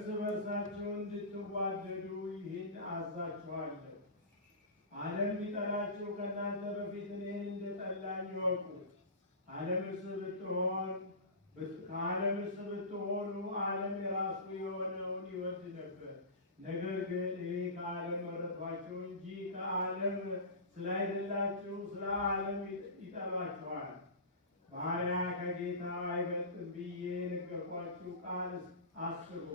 እርስ በርሳችሁ እንድትዋደዱ ይህን አዛችኋለሁ። ዓለም ቢጠላችሁ ከእናንተ በፊት እኔን እንደጠላኝ ይወቁ። ከዓለምስ ብትሆኑ ዓለም የራሱ የሆነውን ይወድ ነበር። ነገር ግን እኔ ከዓለም መረጥኋችሁ እንጂ ከዓለም ስላይደላችሁ ስለ ዓለም ይጠሏችኋል። ባሪያ ከጌታ አይበልጥም ብዬ ነገርኳችሁ ቃል አስቡ።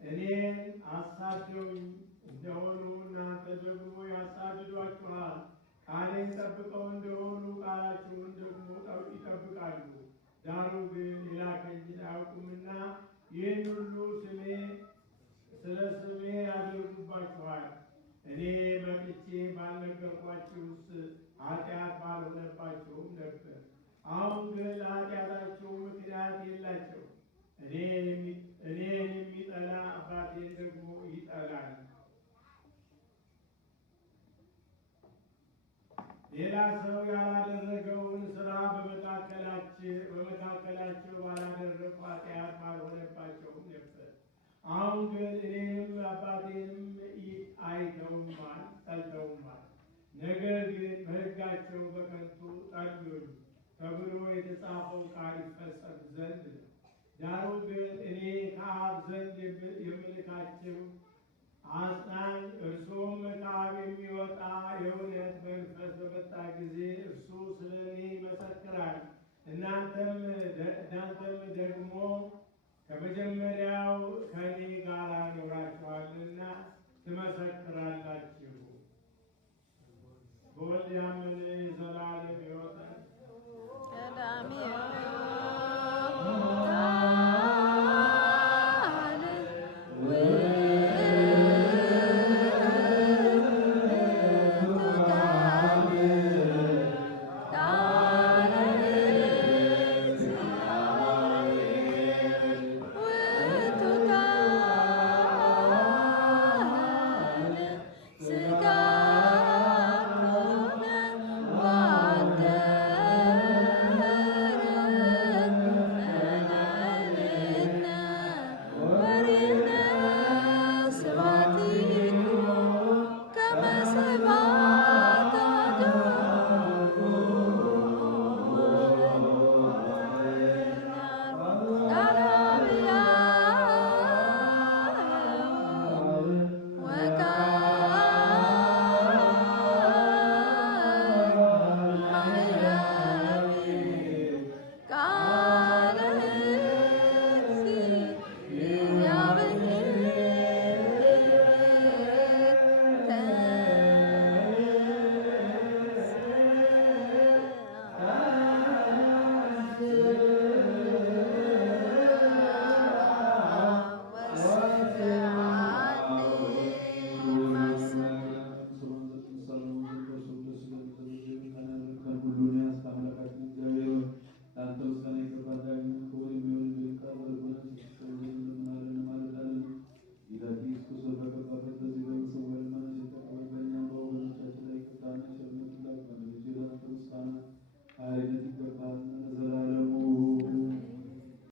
እኔን አሳደውኝ እንደሆኑ እናንተ ደግሞ ያሳድዷችኋል። ቃሌን ጠብቀው እንደሆኑ ቃላችሁን ደግሞ ይጠብቃሉ። ዳሩ ግን የላከኝን አያውቁምና ይህን ሁሉ ስለ ስሜ ያደርጉባችኋል። እኔ መጥቼ ባልነገርኳችሁስ ኃጢአት ባልሆነባችሁም ነበር። አሁን ግን ለኃጢአታችሁ ምክንያት የላቸው። እኔን የሚጠላ አባቴን ደግሞ ይጠላል። ሌላ ሰው ያላደረገውን ሥራ በመካከላቸው ባላደረጉ ኃጢአት ባልሆነባቸውም ነበር። አሁን ግን እኔንም አባቴንም አይተውማል፣ ጠልተውማል። ነገር ግን በሕጋቸው በከንቱ ጠሉኝ ተብሎ የተጻፈው ቃል ይፈጸም ዘንድ ነው። ዳሩ ግን እኔ ከአብ ዘንድ የምልካቸው አጽናኝ እርሱም ከአብ የሚወጣ የእውነት መንፈስ በመጣ ጊዜ እርሱ ስለ እኔ ይመሰክራል። እናንተም ደግሞ ከመጀመሪያው ከእኔ ጋር ኖራችኋልና ትመሰክራላችሁ። በወልድ ያመነ የዘላለም ሕይወት ቀዳሚ አይነት ይገባል